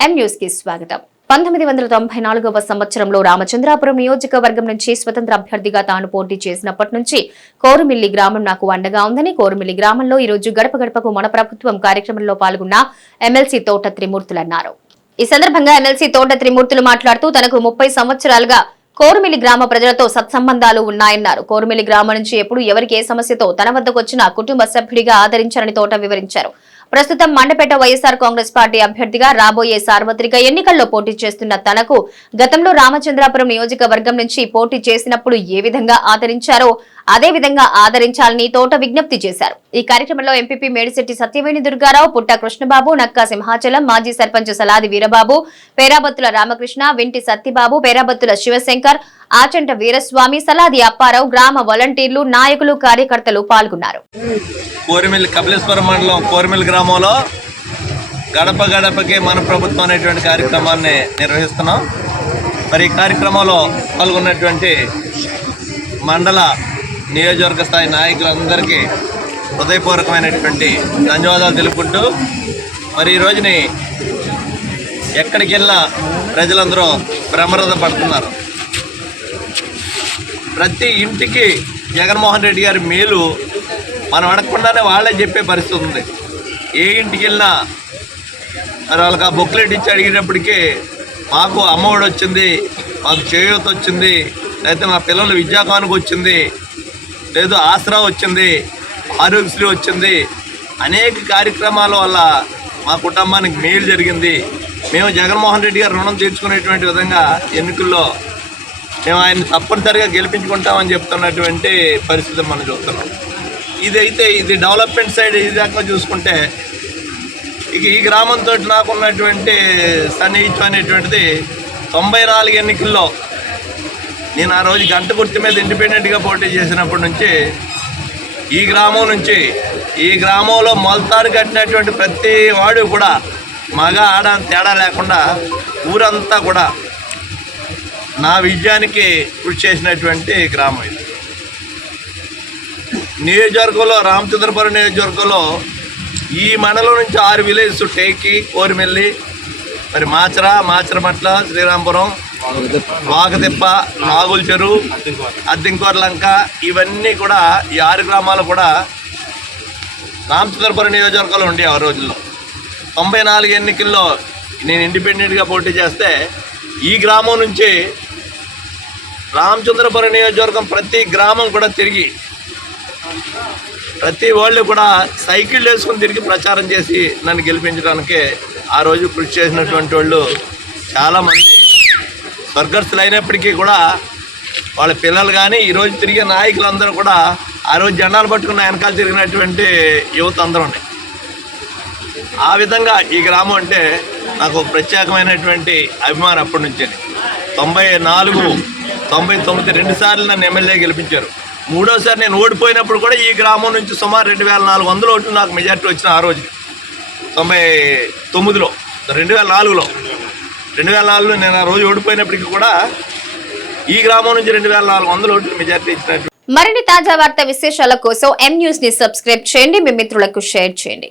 ఎం న్యూస్కి స్వాగతం. పంతొమ్మిది వందల తొంభై నాలుగవ సంవత్సరంలో రామచంద్రాపురం నియోజకవర్గం నుంచి స్వతంత్ర అభ్యర్థిగా తాను పోటీ చేసినప్పటి నుంచి కోరుమిల్లి గ్రామం నాకు అండగా ఉందని కోరుమిల్లి గ్రామంలో ఈ రోజు గడప గడపకు మన ప్రభుత్వం కార్యక్రమంలో పాల్గొన్న ఎమ్మెల్సీ తోట త్రిమూర్తులు అన్నారు. ఈ సందర్భంగా ఎమ్మెల్సీ తోట త్రిమూర్తులు మాట్లాడుతూ తనకు ముప్పై సంవత్సరాలుగా కోరుమిల్లి గ్రామ ప్రజలతో సత్సంబంధాలు ఉన్నాయన్నారు. కోరుమిల్లి గ్రామం నుంచి ఎప్పుడు ఎవరికి ఏ సమస్యతో తన వద్దకు వచ్చినా కుటుంబ సభ్యుడిగా ఆదరించారని తోట వివరించారు. ప్రస్తుతం మండపేట వైఎస్ఆర్ కాంగ్రెస్ పార్టీ అభ్యర్థిగా రాబోయే సార్వత్రిక ఎన్నికల్లో పోటీ చేస్తున్న తనకు గతంలో రామచంద్రాపురం నియోజకవర్గం నుంచి పోటీ చేసినప్పుడు ఏ విధంగా ఆదరించారో అదే విధంగా ఆదరించాలని తోట విజ్ఞప్తి చేశారు. ఈ కార్యక్రమంలో ఎంపీపీ మేడిశెట్టి సత్యవేణి దుర్గారావు పుట్ట కృష్ణబాబు నక్కా సింహాచలం మాజీ సర్పంచ్ సలాది వీరబాబు పేరాబత్తుల రామకృష్ణ వింటి సత్తిబాబు పేరాబత్తుల శివశంకర్ ఆచంట వీరస్వామి సలాది అప్పారావు గ్రామ వాలంటీర్లు నాయకులు కార్యకర్తలు పాల్గొన్నారు. కోరిమిల్లి కపిలేశ్వరం మండలం కోరిమిల్లి గ్రామంలో గడప గడపకి మన ప్రభుత్వం అనేటువంటి కార్యక్రమాన్ని నిర్వహిస్తున్నాం. మరి ఈ కార్యక్రమంలో పాల్గొన్నటువంటి మండల నియోజకవర్గ స్థాయి నాయకులందరికీ హృదయపూర్వకమైనటువంటి ధన్యవాదాలు తెలుపుకుంటూ మరి ఈ రోజుని ఎక్కడికి వెళ్ళినా ప్రజలందరూ బ్రహ్మరథ పడుతున్నారు. ప్రతి ఇంటికి జగన్మోహన్ రెడ్డి గారి మేలు మనం అడగకుండానే వాళ్ళే చెప్పే పరిస్థితి ఉంది. ఏ ఇంటికి వెళ్ళినా మరి వాళ్ళకి ఆ బుక్లెట్ ఇచ్చి అడిగినప్పటికీ మాకు అమ్మఒడి వచ్చింది మాకు చేయూత వచ్చింది లేకపోతే మా పిల్లలు విద్యాకానికి వచ్చింది లేదు ఆసరా వచ్చింది ఆరోగ్యశ్రీ వచ్చింది. అనేక కార్యక్రమాల వల్ల మా కుటుంబానికి మేలు జరిగింది. మేము జగన్మోహన్ రెడ్డి గారు రుణం తీర్చుకునేటువంటి విధంగా ఎన్నికల్లో మేము ఆయన తప్పనిసరిగా గెలిపించుకుంటామని చెప్తున్నటువంటి పరిస్థితి మనం చూస్తున్నాం. ఇదైతే ఇది డెవలప్మెంట్ సైడ్ ఇది దాకా చూసుకుంటే ఇక ఈ గ్రామంతో నాకున్నటువంటి సన్నిహిత్యం అనేటువంటిది తొంభై నాలుగు ఎన్నికల్లో నేను ఆ రోజు గంట గుర్తు మీద ఇండిపెండెంట్గా పోటీ చేసినప్పటి నుంచి ఈ గ్రామం నుంచి ఈ గ్రామంలో మొలతారు కట్టినటువంటి ప్రతి వాడు కూడా మగ ఆడ తేడా లేకుండా ఊరంతా కూడా నా విజయానికి కృషి చేసినటువంటి గ్రామం ఇది. నియోజకవర్గంలో రామచంద్రపురం నియోజకవర్గంలో ఈ మండలం నుంచి ఆరు విలేజ్ టేకి కోరిమెల్లి మరి మాచర మాచరమట్ల శ్రీరాంపురం వాగతిప్ప నాగుల చెరువు అద్దెంకోర్లంక ఇవన్నీ కూడా ఈ ఆరు గ్రామాలు కూడా రామచంద్రపురం నియోజకవర్గంలో ఉండే ఆ రోజుల్లో. తొంభై నాలుగు ఎన్నికల్లో నేను ఇండిపెండెంట్గా పోటీ చేస్తే ఈ గ్రామం నుంచి రామచంద్రపురం నియోజకవర్గం ప్రతి గ్రామం కూడా తిరిగి ప్రతి వాళ్ళు కూడా సైకిల్ వేసుకొని తిరిగి ప్రచారం చేసి నన్ను గెలిపించడానికి ఆ రోజు కృషి చేసినటువంటి వాళ్ళు చాలామంది. స్వర్గస్థులు అయినప్పటికీ కూడా వాళ్ళ పిల్లలు కానీ ఈరోజు తిరిగే నాయకులందరూ కూడా ఆ రోజు జెండాలు పట్టుకున్న వెనకాల తిరిగినటువంటి యువత అందరూ ఉన్నాయి. ఆ విధంగా ఈ గ్రామం అంటే నాకు ప్రత్యేకమైనటువంటి అభిమానం అప్పటి నుంచి తొంభై నాలుగు తొంభై తొమ్మిది రెండు సార్లు నన్ను ఎమ్మెల్యే గెలిపించారు. మూడోసారి నేను ఓడిపోయినప్పుడు కూడా ఈ గ్రామం నుంచి సుమారు రెండు వేల నాలుగు వందల ఓట్లు నాకు మెజార్టీ వచ్చిన ఆ రోజు తొంభై తొమ్మిదిలో రెండు వేల నాలుగులో. రెండు వేల నాలుగులో నేను ఆ రోజు ఓడిపోయినప్పటికీ కూడా ఈ గ్రామం నుంచి రెండు వేల నాలుగు వందల ఓట్లు మెజార్టీ ఇచ్చినట్టు. మరిన్ని తాజా వార్త విశేషాల కోసం ఎం న్యూస్ని సబ్స్క్రైబ్ చేయండి. మీ మిత్రులకు షేర్ చేయండి.